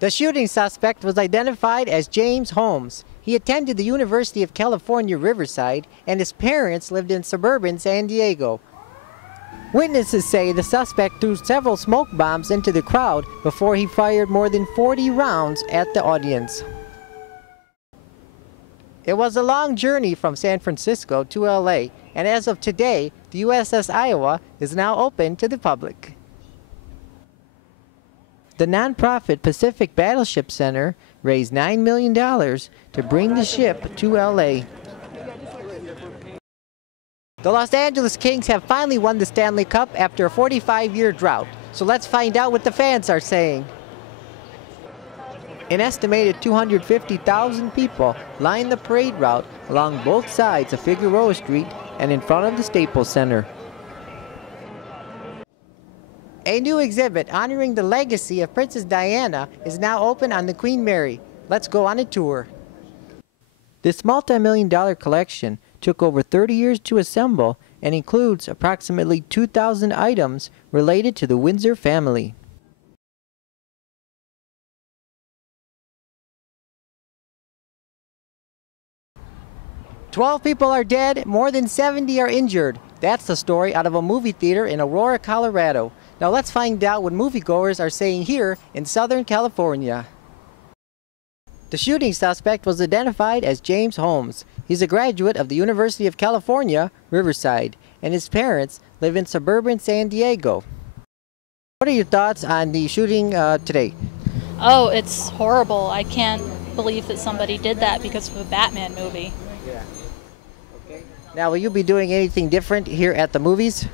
The shooting suspect was identified as James Holmes. He attended the University of California, Riverside, and his parents lived in suburban San Diego. Witnesses say the suspect threw several smoke bombs into the crowd before he fired more than 40 rounds at the audience. It was a long journey from San Francisco to LA, and as of today, the USS Iowa is now open to the public. The nonprofit Pacific Battleship Center raised $9 million to bring the ship to LA. The Los Angeles Kings have finally won the Stanley Cup after a 45-year drought. So let's find out what the fans are saying. An estimated 250,000 people line the parade route along both sides of Figueroa Street and in front of the Staples Center. A new exhibit honoring the legacy of Princess Diana is now open on the Queen Mary. Let's go on a tour. This multi-million-dollar collection took over 30 years to assemble and includes approximately 2,000 items related to the Windsor family. "12 people are dead, more than 70 are injured." That's the story out of a movie theater in Aurora, Colorado. Now let's find out what moviegoers are saying here in Southern California. The shooting suspect was identified as James Holmes. He's a graduate of the University of California, Riverside, and his parents live in suburban San Diego. What are your thoughts on the shooting today? Oh, it's horrible. I can't believe that somebody did that because of a Batman movie. Yeah. Okay. Now, will you be doing anything different here at the movies?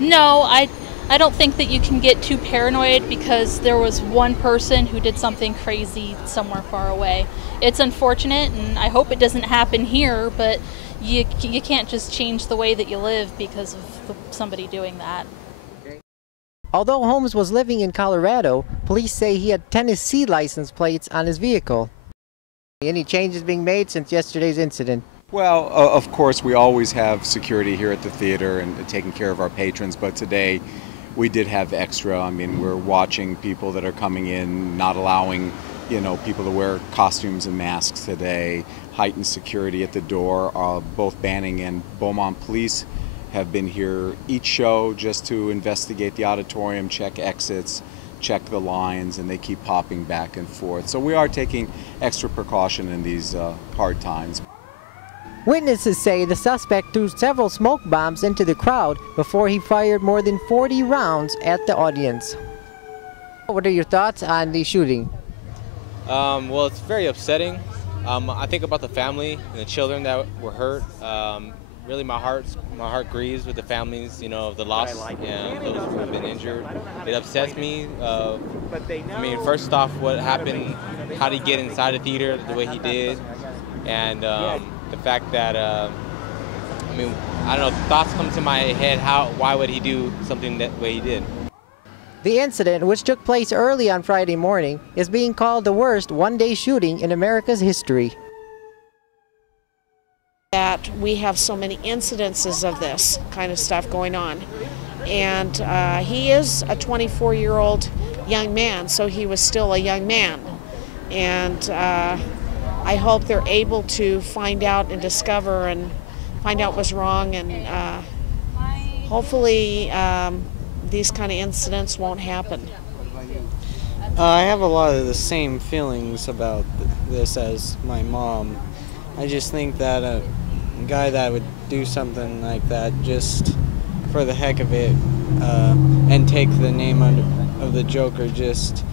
No, I don't think that you can get too paranoid because there was one person who did something crazy somewhere far away. It's unfortunate, and I hope it doesn't happen here, but you can't just change the way that you live because of somebody doing that. Although Holmes was living in Colorado, police say he had Tennessee license plates on his vehicle. Any changes being made since yesterday's incident? Well, of course, we always have security here at the theater and taking care of our patrons, but today we did have extra. I mean, we're watching people that are coming in, not allowing, people to wear costumes and masks today, heightened security at the door. Both Banning and Beaumont Police have been here each show just to investigate the auditorium, check exits, check the lines, and they keep popping back and forth. So we are taking extra precaution in these hard times. Witnesses say the suspect threw several smoke bombs into the crowd before he fired more than 40 rounds at the audience. What are your thoughts on the shooting? Well, it's very upsetting. I think about the family and the children that were hurt. Really, my heart grieves with the families, of the lost and those who have been injured. It upsets me. I mean, first off, what happened? How did he get inside the theater the way he did? And the fact that, I don't know, thoughts come to my head, why would he do something that way he did? The incident, which took place early on Friday morning, is being called the worst one-day shooting in America's history. That we have so many incidences of this kind of stuff going on. And he is a 24-year-old young man, so he was still a young man. And I hope they're able to find out and discover and find out what's wrong, and hopefully these kind of incidents won't happen. I have a lot of the same feelings about this as my mom. I just think that a guy that would do something like that just for the heck of it and take the name of the Joker just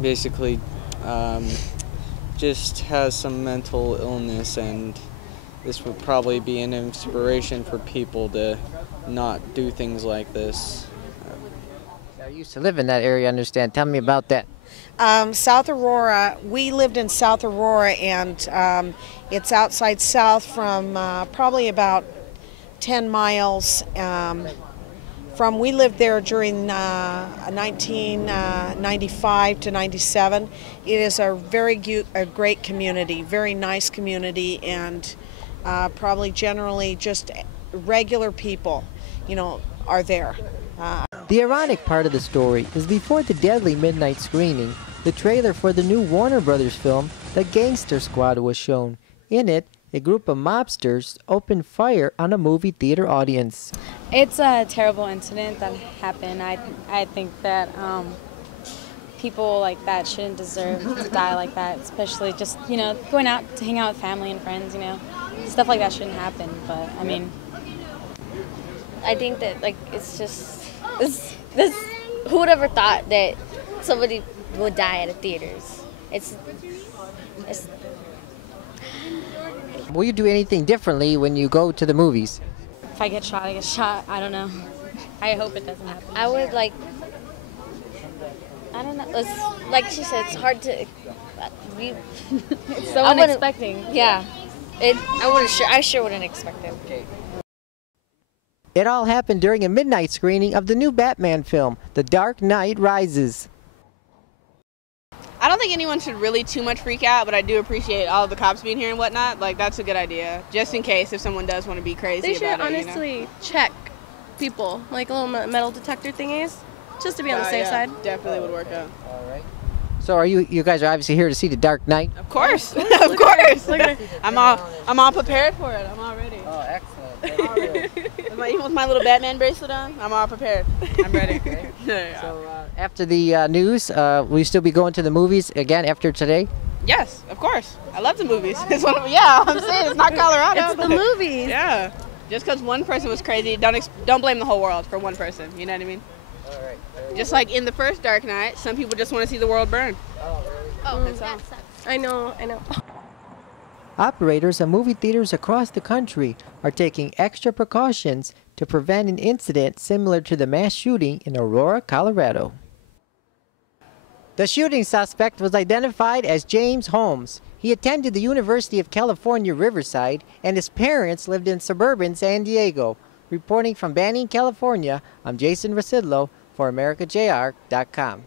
basically just has some mental illness, and this would probably be an inspiration for people to not do things like this. I used to live in that area, I understand. Tell me about that. South Aurora, we lived in South Aurora, and it's outside South from probably about 10 miles from, we lived there during 1995 to 97. It is a great community, very nice community, and probably generally just regular people, are there. The ironic part of the story is before the deadly midnight screening, the trailer for the new Warner Brothers film, The Gangster Squad, was shown. In it, a group of mobsters opened fire on a movie theater audience. It's a terrible incident that happened. I think that people like that shouldn't deserve to die like that, especially just, going out to hang out with family and friends, Stuff like that shouldn't happen, but I mean... I think that, it's just... This, who would ever thought that somebody would die at a theaters? It's Will you do anything differently when you go to the movies? If I get shot, I get shot. I don't know. I hope it doesn't happen. I would I don't know. It's, like she said, it's hard to. It's so unexpected. Yeah. I sure wouldn't expect it. It all happened during a midnight screening of the new Batman film, The Dark Knight Rises. I don't think anyone should really too much freak out, but I do appreciate all of the cops being here and whatnot. That's a good idea, just in case if someone does want to be crazy about it. They should honestly check people, like little metal detector thingies, just to be on the safe side. Definitely would work out. All right. So you guys are obviously here to see The Dark Knight? Of course, of course. I'm all prepared for it. I'm all ready. Oh, excellent. Even with my little Batman bracelet on, I'm all prepared. I'm ready. So after the news, will you still be going to the movies again after today? Yes, of course. I love the movies. I'm saying it's not Colorado. It's the movies. Yeah. Just because one person was crazy, don't blame the whole world for one person. You know what I mean? All right. Just like in the first Dark Knight, some people just want to see the world burn. Oh, really? Oh, that's all. I know. Operators of movie theaters across the country are taking extra precautions to prevent an incident similar to the mass shooting in Aurora, Colorado. The shooting suspect was identified as James Holmes. He attended the University of California, Riverside, and his parents lived in suburban San Diego. Reporting from Banning, California, I'm Jason Rzucidlo for AmericaJR.com.